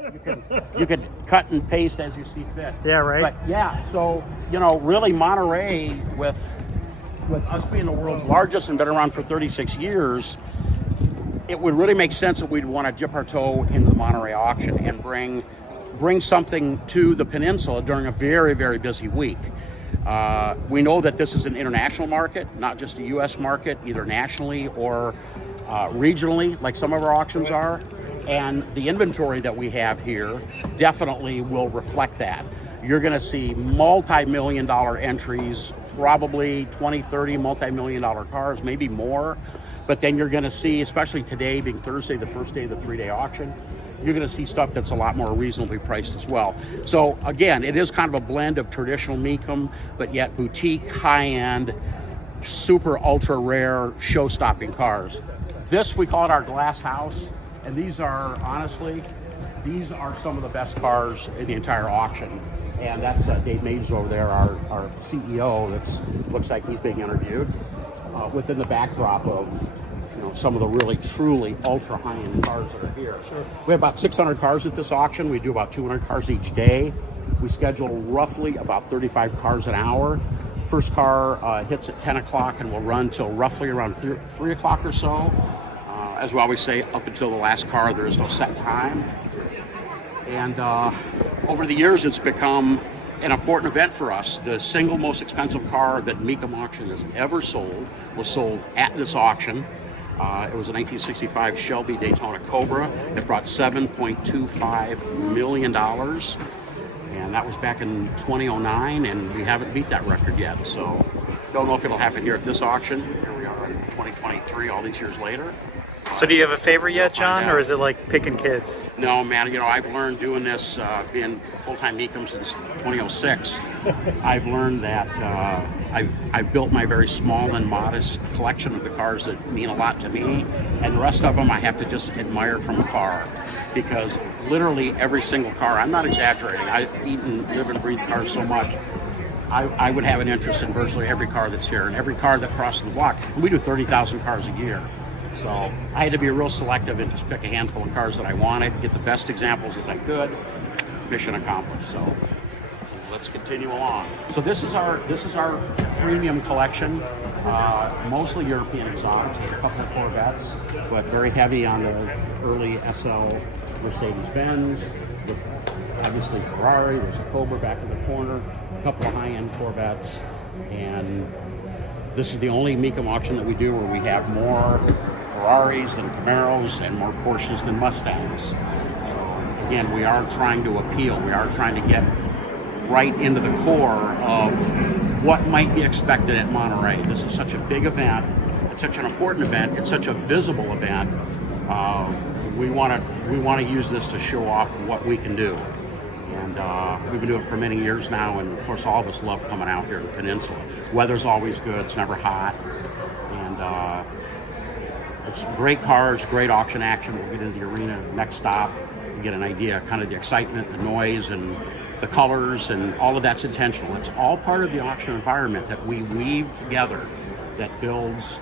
You could cut and paste as you see fit. Yeah, right. But yeah, so really Monterey, with us being the world's largest and been around for 36 years, it would really make sense that we'd want to dip our toe into the Monterey auction and bring something to the peninsula during a very, very busy week. We know that this is an international market, not just a U.S. market, either nationally or regionally, like some of our auctions are. And the inventory that we have here definitely will reflect that. You're going to see multi-million-dollar entries, probably 20, 30 multi-million-dollar cars, maybe more. But then you're going to see, especially today being Thursday, the first day of the 3-day auction, you're going to see stuff that's a lot more reasonably priced as well. So again, it is kind of a blend of traditional MECUM, but yet boutique, high-end, super ultra rare, show-stopping cars. This, we call it our glass house, and these are, honestly, these are some of the best cars in the entire auction. And that's Dave Majors over there, our CEO, that looks like he's being interviewed, within the backdrop of some of the really truly ultra high-end cars that are here. Sure. We have about 600 cars at this auction. We do about 200 cars each day. We schedule roughly about 35 cars an hour. First car hits at 10 o'clock and will run till roughly around 3 o'clock or so. As we always say, up until the last car, there is no set time. And over the years, it's become an important event for us. The single most expensive car that MECUM auction has ever sold was sold at this auction. It was a 1965 Shelby Daytona Cobra. It brought $7.25 million. And that was back in 2009, and we haven't beat that record yet. So don't know if it'll happen here at this auction. Here we are in 2023, all these years later. So do you have a favorite yet, John, or is it like picking kids? No, man, I've learned doing this, being full-time MECUM since 2006. I've learned that I've built my very small and modest collection of the cars that mean a lot to me, and the rest of them I have to just admire from afar, because literally every single car, I'm not exaggerating, I eat and live and breathe cars so much, I would have an interest in virtually every car that's here and every car that crosses the block. And we do 30,000 cars a year. So I had to be real selective and just pick a handful of cars that I wanted, get the best examples as I could. Mission accomplished. So let's continue along. So this is our premium collection, mostly European exotics. There's a couple of Corvettes, but very heavy on the early SL Mercedes-Benz. With obviously Ferrari. There's a Cobra back in the corner. A couple of high-end Corvettes, and this is the only MECUM auction that we do where we have more Ferraris than Camaros and more Porsches than Mustangs. So again, we are trying to appeal. We are trying to get right into the core of what might be expected at Monterey. This is such a big event. It's such an important event. It's such a visible event. We want to use this to show off what we can do. And we've been doing it for many years now, and of course all of us love coming out here to the peninsula. Weather's always good, it's never hot, and it's great cars, great auction action. We'll get into the arena next stop and get an idea, kind of the excitement, the noise, and the colors, and all of that's intentional. It's all part of the auction environment that we weave together that builds,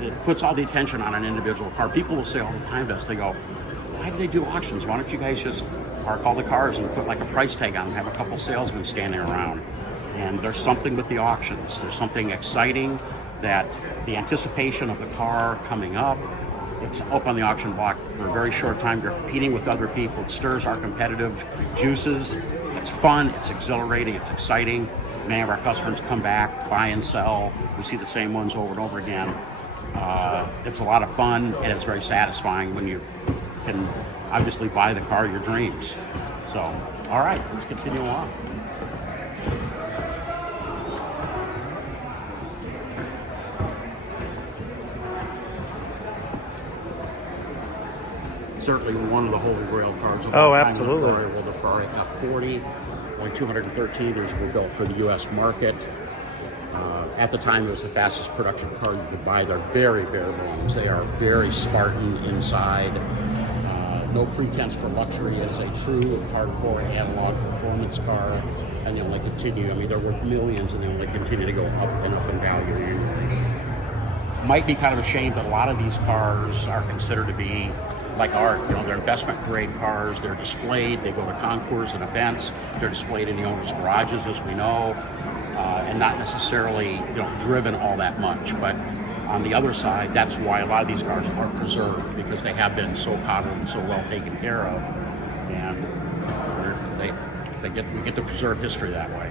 it puts all the attention on an individual car. People will say all the time to us, they go, why do they do auctions? Why don't you guys just park all the cars and put like a price tag on them, have a couple salesmen standing around? And there's something with the auctions. There's something exciting, that the anticipation of the car coming up, it's up on the auction block for a very short time. You're competing with other people. It stirs our competitive juices. It's fun, it's exhilarating, it's exciting. Many of our customers come back, buy and sell. We see the same ones over and over again. It's a lot of fun, and it's very satisfying when you can obviously buy the car of your dreams. So, all right, let's continue on. Certainly one of the holy grail cars. Oh, absolutely. The Ferrari F40, only 213 years were built for the U.S. market. At the time, it was the fastest production car you could buy. They're very bare bones. They are very Spartan inside. No pretense for luxury. It is a true hardcore analog performance car, and they only continue. I mean, they're worth millions, and they only continue to go up and up in value. Might be kind of a shame that a lot of these cars are considered to be like art. They're investment grade cars. They're displayed. They go to concours and events. They're displayed in the owners' garages, as we know, and not necessarily driven all that much. But on the other side, that's why a lot of these cars are preserved, because they have been so coddled and so well taken care of, and we get to preserve history that way.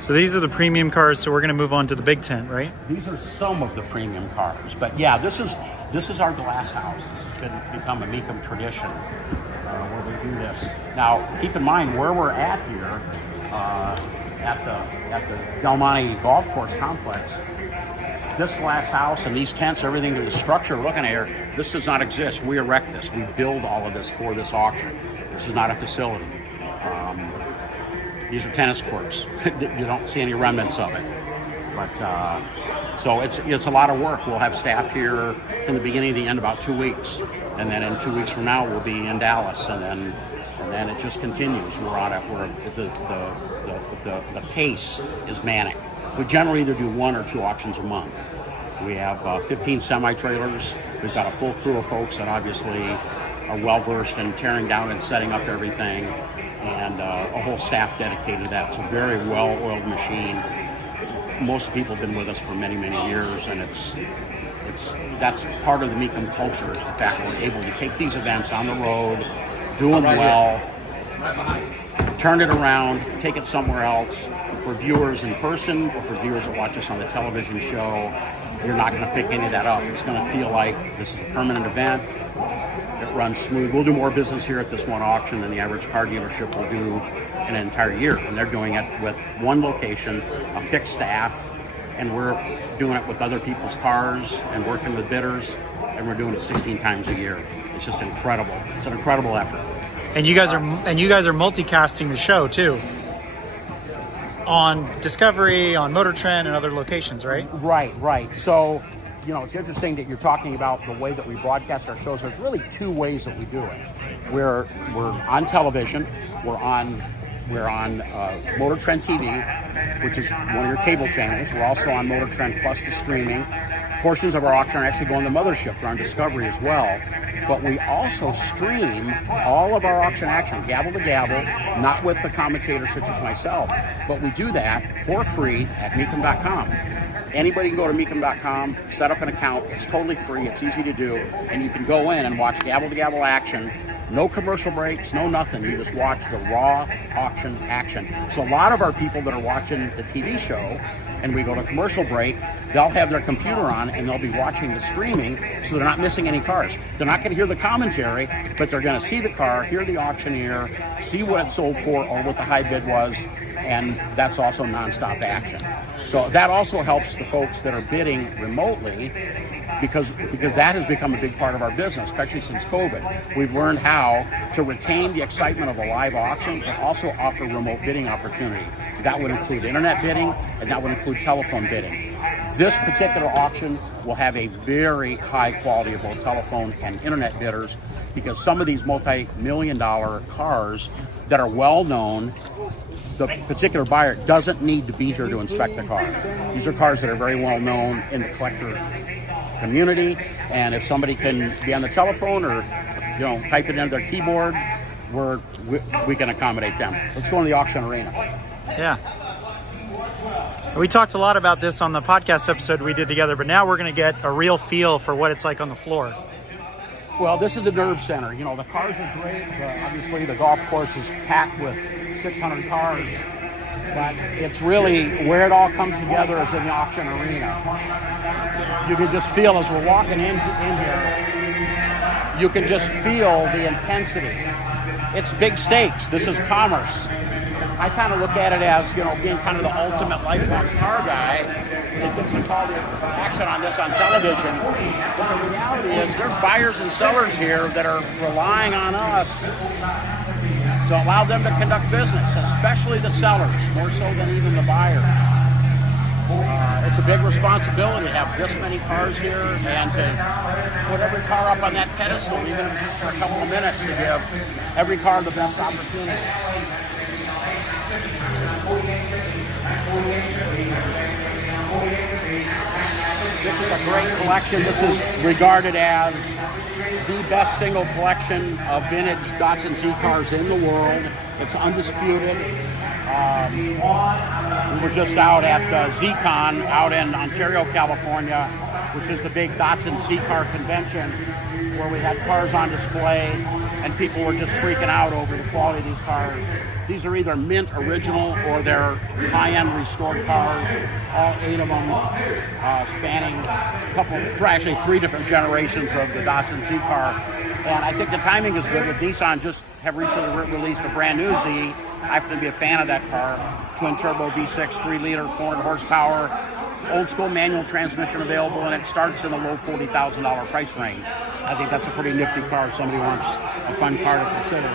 So these are the premium cars, so we're going to move on to the big tent, right? These are some of the premium cars, but yeah, this is our glass house. This has become a MECUM tradition where we do this. Now, keep in mind where we're at here at the Del Monte Golf Course complex. This glass house and these tents, everything, the structure we're looking at here, this does not exist. We erect this. We build all of this for this auction. This is not a facility. These are tennis courts. You don't see any remnants of it. But so it's a lot of work. We'll have staff here from the beginning to the end about 2 weeks, and then in 2 weeks from now we'll be in Dallas, and then it just continues. The pace is manic. We generally either do 1 or 2 auctions a month. We have 15 semi-trailers. We've got a full crew of folks that obviously are well-versed in tearing down and setting up everything, and a whole staff dedicated to that. It's a very well-oiled machine. Most people have been with us for many, many years, and that's part of the MECUM culture, is the fact that we're able to take these events on the road, do them well, turn it around, take it somewhere else. For viewers in person or for viewers that watch us on the television show, you're not going to pick any of that up. It's going to feel like this is a permanent event. It runs smooth. We'll do more business here at this one auction than the average car dealership will do in an entire year. And they're doing it with one location, a fixed staff, and we're doing it with other people's cars and working with bidders, and we're doing it 16 times a year. It's just incredible. It's an incredible effort. And you guys are multicasting the show too, on Discovery, on Motor Trend, and other locations, right? Right. So, it's interesting that you're talking about the way that we broadcast our shows. There's really 2 ways that we do it. We're on television. We're on Motor Trend TV, which is one of your cable channels. We're also on Motor Trend Plus, the streaming. Portions of our auction are actually going to the mothership. They're on Discovery as well. But we also stream all of our auction action, gavel to gavel, not with the commentators such as myself, but we do that for free at MECUM.com. Anybody can go to MECUM.com, set up an account. It's totally free. It's easy to do. And you can go in and watch gavel to gavel action. No commercial breaks, no nothing. You just watch the raw auction action. So a lot of our people that are watching the TV show and we go to commercial break, they'll have their computer on and they'll be watching the streaming, so they're not missing any cars. They're not going to hear the commentary, but they're going to see the car, hear the auctioneer, see what it sold for or what the high bid was, and that's also nonstop action. So that also helps the folks that are bidding remotely, because that has become a big part of our business, especially since COVID. We've learned how to retain the excitement of a live auction and also offer remote bidding opportunity. That would include internet bidding, and that would include telephone bidding. This particular auction will have a very high quality of both telephone and internet bidders, because some of these multi-million-dollar cars that are well known, the particular buyer doesn't need to be here to inspect the car. These are cars that are very well known in the collector community, and if somebody can be on the telephone or type it into their keyboard, we can accommodate them. Let's go in the auction arena. Yeah. We talked a lot about this on the podcast episode we did together, but now we're going to get a real feel for what it's like on the floor. Well, this is the nerve center. The cars are great. Obviously, the golf course is packed with 600 cars, but it's really where it all comes together is in the auction arena. You can just feel as we're walking in here, you can just feel the intensity. It's big stakes. This is commerce. I kind of look at it as, being kind of the ultimate lifelong car guy. It gets to call the action on this on television. But the reality is there are buyers and sellers here that are relying on us to allow them to conduct business, especially the sellers, more so than even the buyers. It's a big responsibility to have this many cars here and to put every car up on that pedestal, even if it's just for a couple of minutes, to give every car the best opportunity. This is a great collection. This is regarded as the best single collection of vintage Datsun Z cars in the world. It's undisputed. We were just out at ZCon out in Ontario, California, which is the big Datsun Z car convention, where we had cars on display and people were just freaking out over the quality of these cars. These are either mint original or they're high-end restored cars, all 8 of them, spanning actually 3 different generations of the Datsun Z car. And I think the timing is good. With Nissan just have recently released a brand new Z. I happen to be a fan of that car. Twin turbo V6, 3-liter, 400 horsepower, old school manual transmission available, and it starts in the low $40,000 price range. I think that's a pretty nifty car if somebody wants a fun car to consider.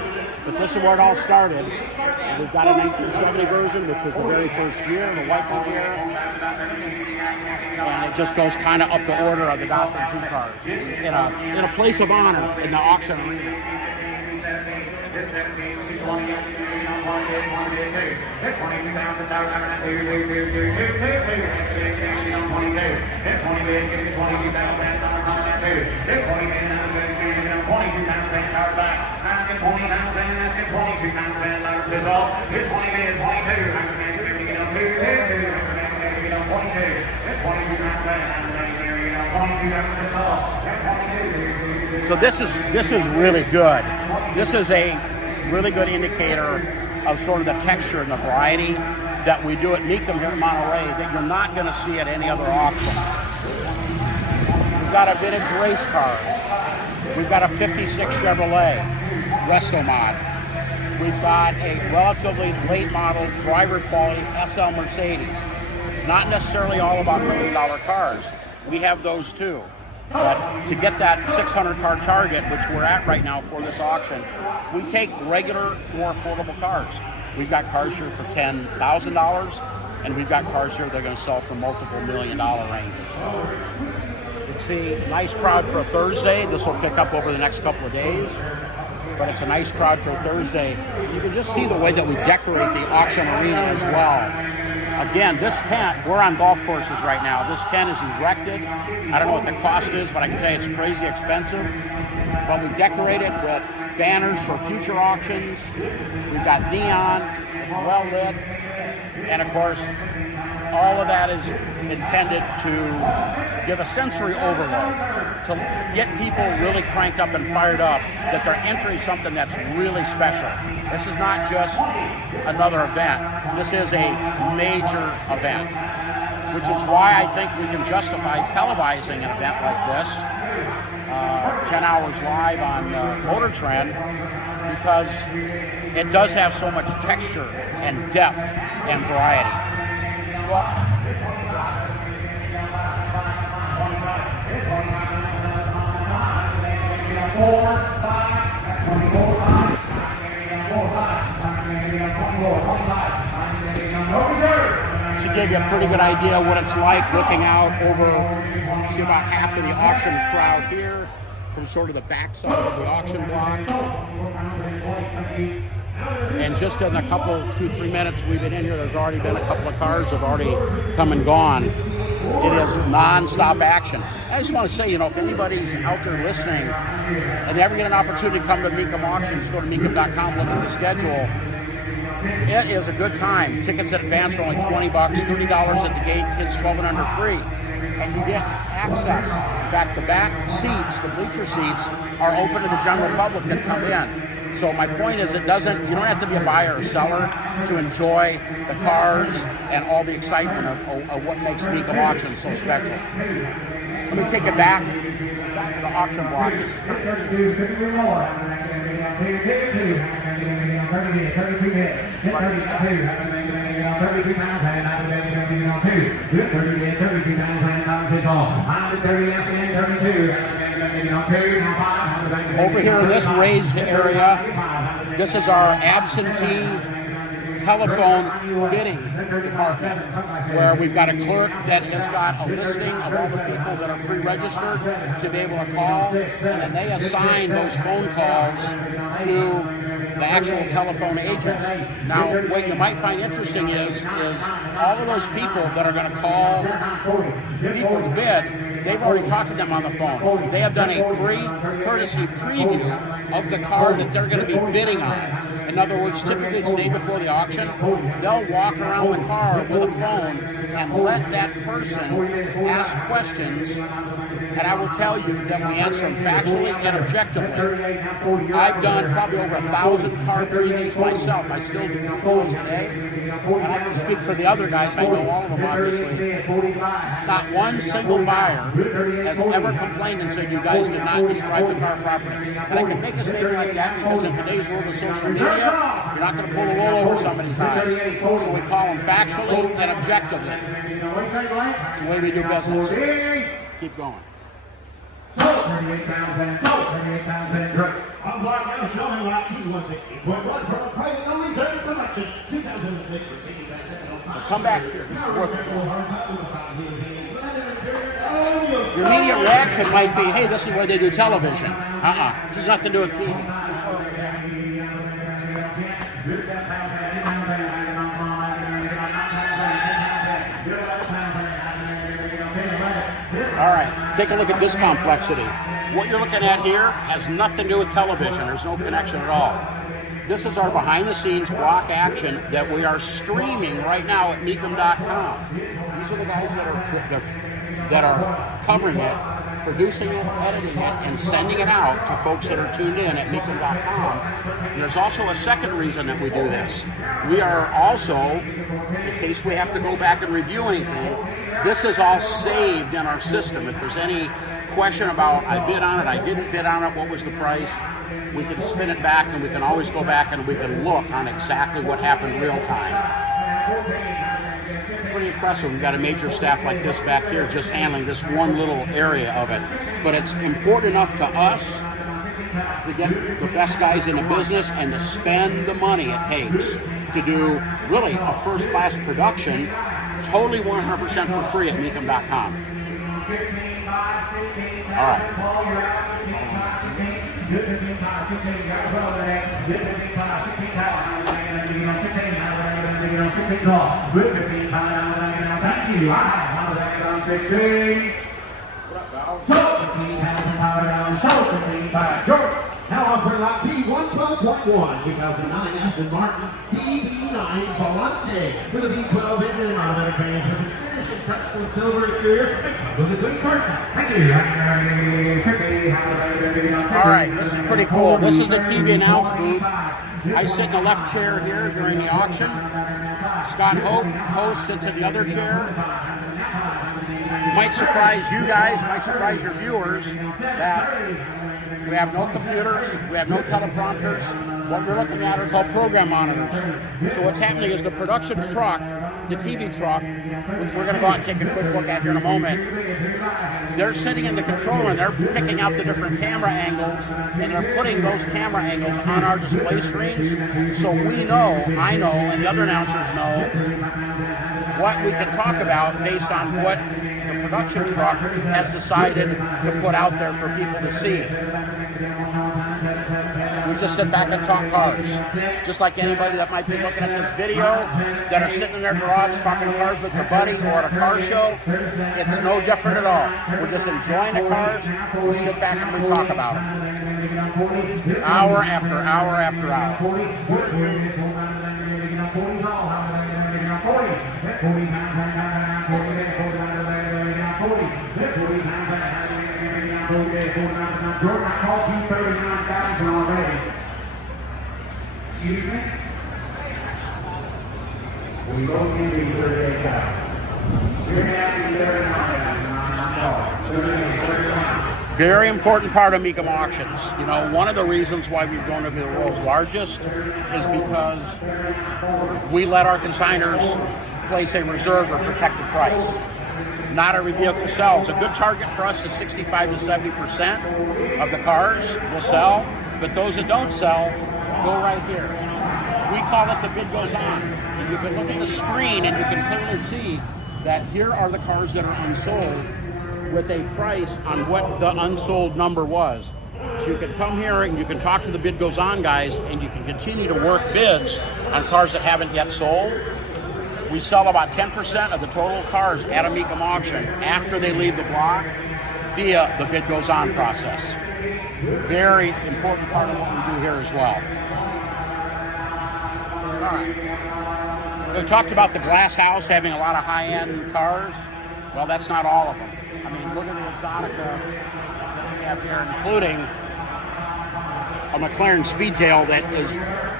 But this is where it all started. We've got a 1970 version, which was the very first year, the white year. And it just goes kind of up the order of the Datsun Z cars in a place of honor in the auction arena. So this is really good. This is a really good indicator of sort of the texture and the variety that we do at MECUM here in Monterey that you're not going to see at any other auction. We've got a vintage race car. We've got a 56 Chevrolet Resto Mod. We've got a relatively late model driver quality SL Mercedes. It's not necessarily all about $1 million cars. We have those too. But to get that 600 car target, which we're at right now for this auction, we take regular, more affordable cars. We've got cars here for $10,000, and we've got cars here that are going to sell for multiple $1 million ranges. You can see, nice crowd for a Thursday. This will pick up over the next couple of days, but it's a nice crowd for a Thursday. You can just see the way that we decorate the auction arena as well. Again, this tent, we're on golf courses right now. This tent is erected. I don't know what the cost is, but I can tell you it's crazy expensive. But we decorate it with banners for future auctions. We've got neon, well lit, and of course, all of that is intended to give a sensory overload, to get people really cranked up and fired up that they're entering something that's really special. This is not just another event. This is a major event, which is why I think we can justify televising an event like this, 10 hours live on Motor Trend, because it does have so much texture and depth and variety. Should give you a pretty good idea what it's like looking out over, see about half of the auction crowd here from sort of the backside of the auction block. And just in a couple, 2-3 minutes we've been in here, there's already been a couple of cars have already come and gone. It is non-stop action. I just want to say, if anybody's out there listening and they ever get an opportunity to come to MECUM auctions, go to MECUM.com, look at the schedule. It is a good time. Tickets in advance are only $20, $30 at the gate, kids 12 and under free. And you get access. In fact, the back seats, the bleacher seats, are open to the general public that come in. So my point is, you don't have to be a buyer or seller to enjoy the cars and all the excitement of what makes MECUM auction so special. Let me take it back to the auction block. Over here in this raised area, this is our absentee telephone bidding department, where we've got a clerk that has got a listing of all the people that are pre-registered to be able to call, and then they assign those phone calls to the actual telephone agents. Now, what you might find interesting is all of those people that are going to call people to bid, they've already talked to them on the phone. They have done a free courtesy preview of the car that they're going to be bidding on. In other words, typically it's the day before the auction, they'll walk around the car with a phone and let that person ask questions, and I will tell you that we answer them factually and objectively. I've done probably over 1,000 car previews myself. I still do those today, and I can speak for the other guys. I know all of them, obviously. Not one single buyer has ever complained and said, you guys did not describe the car properly. And I can make a statement like that because in today's world of social media, you're not going to pull the wool over somebody's eyes. So we call them factually and objectively. It's the way we do business. Keep going. Sold 38,000. Sold 38,000. I'm Mark now showing lot 216.1 from a private no reserve production 2006 So come back here. This is worth it. Your immediate reaction might be, hey, this is where they do television. This has nothing to do with TV. All right, take a look at this complexity. What you're looking at here has nothing to do with television. There's no connection at all. This is our behind-the-scenes block action that we are streaming right now at MECUM.com. These are the guys that are covering it, producing it, editing it, and sending it out to folks that are tuned in at MECUM.com. And there's also a second reason that we do this. We are also, in case we have to go back and review anything, this is all saved in our system. If there's any question about I bid on it, I didn't bid on it, what was the price, we can spin it back and we can always go back and we can look on exactly what happened real time. Pretty impressive. We've got a major staff like this back here just handling this one little area of it. But it's important enough to us to get the best guys in the business and to spend the money it takes to do really a first-class production totally 100% for free at MECUM.com. All right. Now offering lot T112.1, 2009 Aston Martin DB9 Volante with a V12 engine and automatic transmission. Finish in touch with silver exterior and comes with a clean curtain. Thank you. All right, this is pretty cool. This is the TV announce booth. I sit in the left chair here during the auction. Scott Hope, host, sits in the other chair. Might surprise you guys, might surprise your viewers that we have no computers, we have no teleprompters. What you're looking at are called program monitors. So what's happening is the production truck, the TV truck, which we're going to go out and take a quick look at here in a moment, they're sitting in the control room, they're picking out the different camera angles, and they're putting those camera angles on our display screens. So we know, I know, and the other announcers know what we can talk about based on what the production truck has decided to put out there for people to see. We just sit back and talk cars. Just like anybody that might be looking at this video, that are sitting in their garage talking cars with their buddy or at a car show, it's no different at all. We're just enjoying the cars, we sit back and we talk about them. Hour after hour after hour. Jordan, I called you 39,000 already. Excuse me? We don't need to 38,000. You're going to have to be 39,000. Very important part of MECUM auctions. You know, one of the reasons why we've grown to be the world's largest is because we let our consigners place a reserve or protected price. Not every vehicle sells. A good target for us is 65 to 70% of the cars will sell, but those that don't sell go right here. We call it the bid goes on. And you can look at the screen and you can clearly see that here are the cars that are unsold with a price on what the unsold number was. is you can come here and you can talk to the Bid Goes On guys, and you can continue to work bids on cars that haven't yet sold. We sell about 10% of the total cars at a MECUM auction after they leave the block via the Bid Goes On process. Very important part of what we do here as well. All right. We talked about the glass house having a lot of high-end cars. Well, that's not all of them. I mean, look at the Exotica that we have here, including a McLaren Speedtail that is,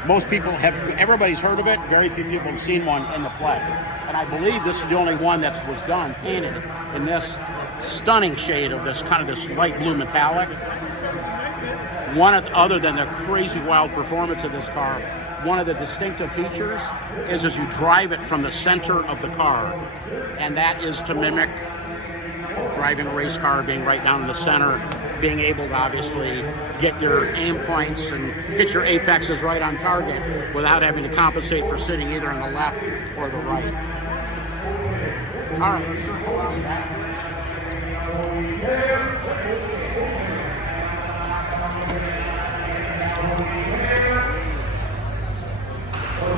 most people have, everybody's heard of it, very few people have seen one in the flesh. And I believe this is the only one that was done, painted in this stunning shade of this kind of this light blue metallic. Other than the crazy wild performance of this car, one of the distinctive features is as you drive it from the center of the car, and that is to mimic driving a race car, being right down in the center, being able to obviously get your aim points and hit your apexes right on target without having to compensate for sitting either on the left or the right. All right, let's circle around that.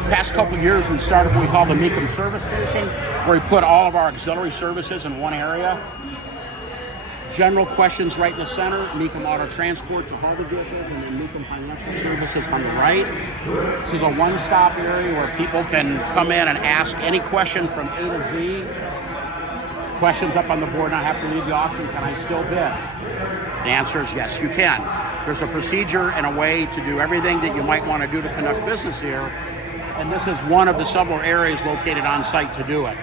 Past couple of years, we started what we call the MECUM service station, where we put all of our auxiliary services in one area. General questions right in the center, MECUM Auto Transport to haul the vehicles, and then MECUM Financial Services on the right. This is a one-stop area where people can come in and ask any question from A to Z. Questions up on the board, and I have to leave the auction, can I still bid? The answer is yes, you can. There's a procedure and a way to do everything that you might want to do to conduct business here. And this is one of the several areas located on site to do it.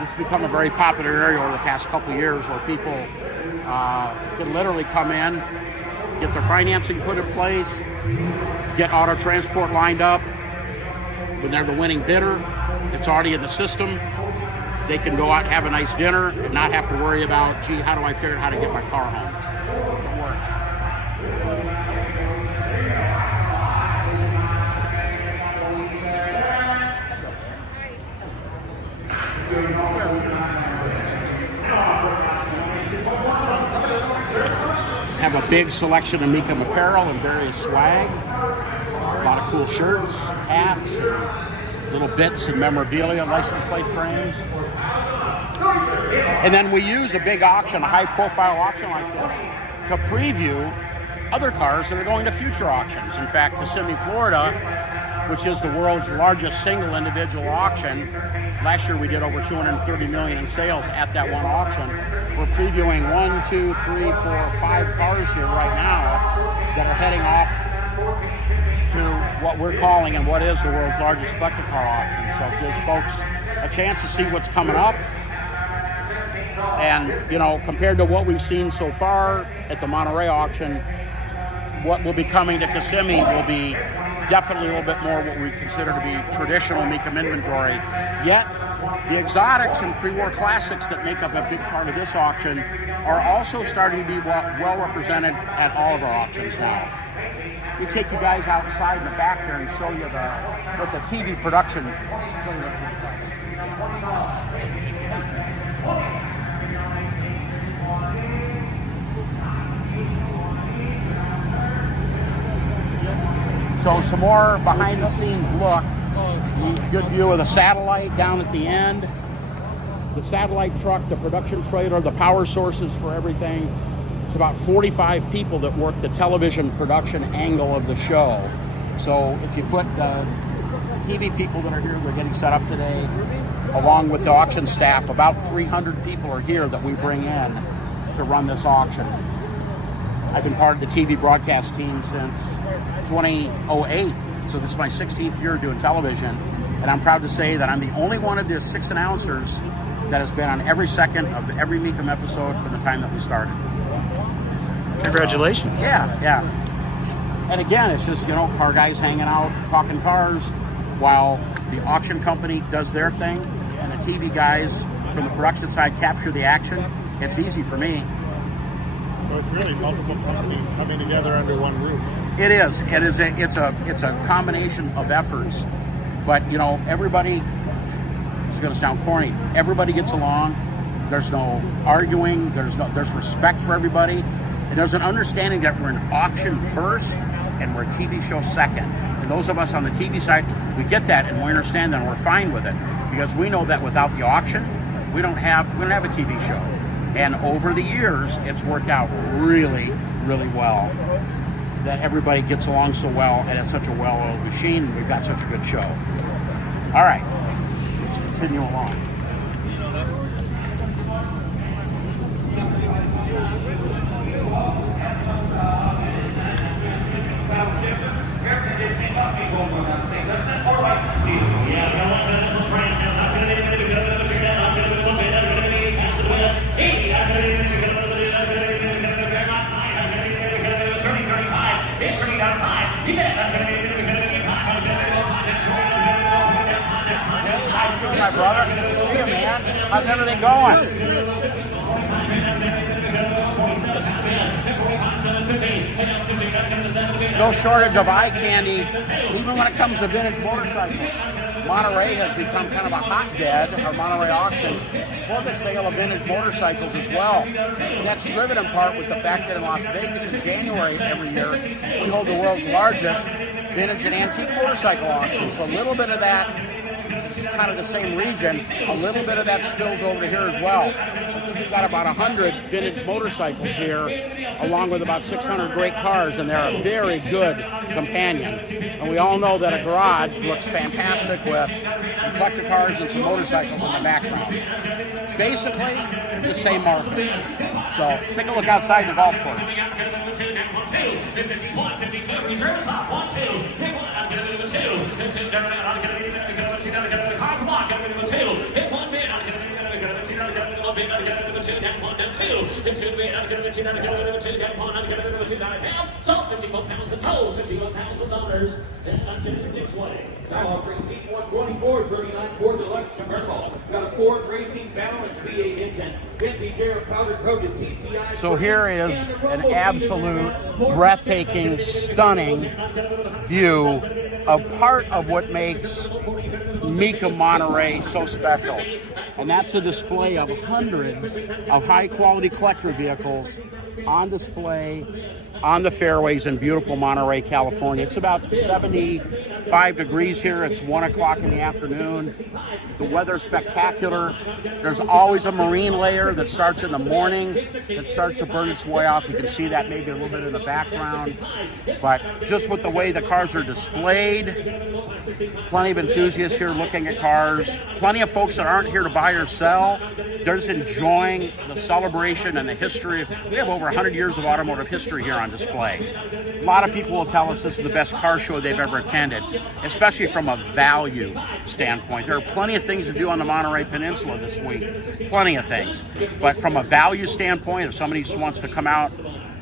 This has become a very popular area over the past couple of years where people can literally come in, get their financing put in place, get auto transport lined up. When they're the winning bidder, it's already in the system. They can go out and have a nice dinner and not have to worry about, gee, how do I figure out how to get my car home? It works. Have a big selection of MECUM apparel and various swag. A lot of cool shirts, hats, and little bits and memorabilia, license plate frames. And then we use a big auction, a high-profile auction like this, to preview other cars that are going to future auctions. In fact, Kissimmee, Florida, which is the world's largest single individual auction, last year we did over $230 million in sales at that one auction. We're previewing 1, 2, 3, 4, 5 cars here right now that are heading off to what we're calling and what is the world's largest collector car auction. So it gives folks a chance to see what's coming up. And, you know, compared to what we've seen so far at the Monterey auction, what will be coming to Kissimmee will be definitely a little bit more what we consider to be traditional MECUM inventory. Yet, the exotics and pre-war classics that make up a big part of this auction are also starting to be well represented at all of our auctions now. We take you guys outside in the back here and show you what the TV production. So some more behind the scenes look. Good view of the satellite down at the end. The satellite truck, the production trailer, the power sources for everything. It's about 45 people that work the television production angle of the show. So if you put the TV people that are here, they're getting set up today, along with the auction staff, about 300 people are here that we bring in to run this auction. I've been part of the TV broadcast team since 2008, so this is my 16th year doing television, and I'm proud to say that I'm the only one of the 6 announcers that has been on every second of every MECUM episode from the time that we started. Congratulations. Yeah. And again, it's just, you know, car guys hanging out, talking cars, while the auction company does their thing, and the TV guys from the production side capture the action. It's easy for me. So it's really multiple companies coming together under one roof. It is. It's a combination of efforts, but you know, everybody. It's going to sound corny. Everybody gets along. There's no arguing. There's respect for everybody. And there's an understanding that we're an auction first and we're a TV show second. And those of us on the TV side, we get that and we understand that and we're fine with it because we know that without the auction, we don't have a TV show. And over the years, it's worked out really, really well. That everybody gets along so well, and it's such a well-oiled machine, and we've got such a good show. All right, let's continue along. My brother, good to see you, man. How's everything going? No shortage of eye candy, even when it comes to vintage motorcycles. Monterey has become kind of a hotbed, our Monterey auction, for the sale of vintage motorcycles as well. And that's driven in part with the fact that in Las Vegas in January every year, we hold the world's largest vintage and antique motorcycle auction. So a little bit of that, this is kind of the same region, a little bit of that spills over to here as well. I think we've got about 100 vintage motorcycles here, along with about 600 great cars, and they're a very good companion. And we all know that a garage looks fantastic with some collector cars and some motorcycles in the background. Basically, it's the same market. So let's take a look outside the golf course. Now offering T124 39 Ford Deluxe convertible. Got a Ford Racing Balance V8 engine. 50 year powder coated PCI. So here is an absolute breathtaking, stunning view of part of what makes MECUM Monterey so special. And that's a display of hundreds of high-quality collector vehicles on display on the fairways in beautiful Monterey, California. It's about 75 degrees here. It's 1 o'clock in the afternoon. The weather's spectacular. There's always a marine layer that starts in the morning that starts to burn its way off. You can see that maybe a little bit in the background. But just with the way the cars are displayed, plenty of enthusiasts here looking at cars. Plenty of folks that aren't here to buy or sell. They're just enjoying the celebration and the history. We have over 100 years of automotive history here on display. A lot of people will tell us this is the best car show they've ever attended, especially from a value standpoint. There are plenty of things to do on the Monterey Peninsula this week. Plenty of things. But from a value standpoint, if somebody just wants to come out,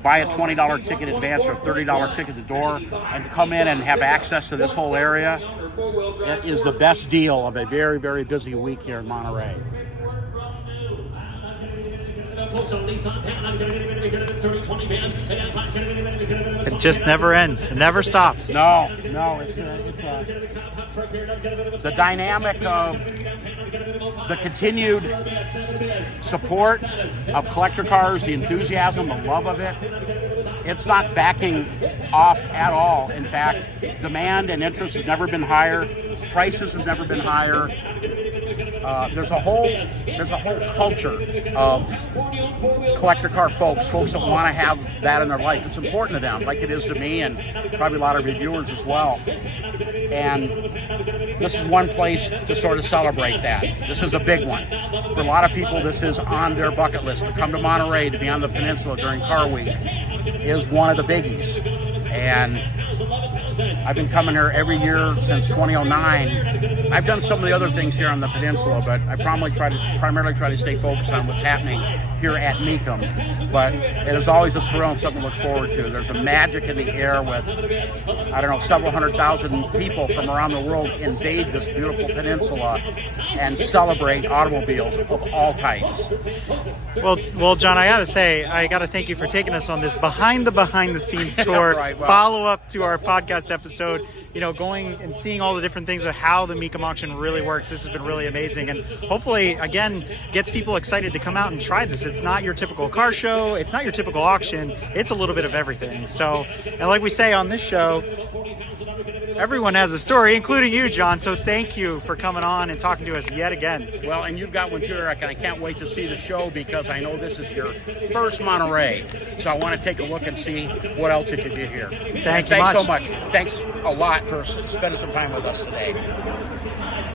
buy a $20 ticket advance or a $30 ticket at the door and come in and have access to this whole area, it is the best deal of a very, very busy week here in Monterey. It just never ends. It never stops. No, it's the dynamic of the continued support of collector cars, the enthusiasm, the love of it. It's not backing off at all. In fact, demand and interest has never been higher. Prices have never been higher. There's a whole culture of collector car folks that want to have that in their life. It's important to them, like it is to me and probably a lot of reviewers as well. And this is one place to sort of celebrate that. This is a big one. For a lot of people, this is on their bucket list. To come to Monterey, to be on the peninsula during Car Week is one of the biggies. And I've been coming here every year since 2009. I've done some of the other things here on the peninsula, but I primarily try to stay focused on what's happening here at MECUM. But it is always a thrill and something to look forward to. There's a magic in the air with, several 100,000 people from around the world invade this beautiful peninsula and celebrate automobiles of all types. Well, John, I gotta thank you for taking us on this behind the scenes tour, Right, well, follow up to our podcast episode, going and seeing all the different things of how the MECUM auction really works. This has been really amazing, and hopefully, again, gets people excited to come out and try this. it's not your typical car show. It's not your typical auction. It's a little bit of everything. So, and like we say on this show, everyone has a story, including you, John. So thank you for coming on and talking to us yet again. Well, and you've got one too, Eric, and I can't wait to see the show because I know this is your first Monterey. So I want to take a look and see what else it did here. Thanks so much. Thanks a lot for spending some time with us today.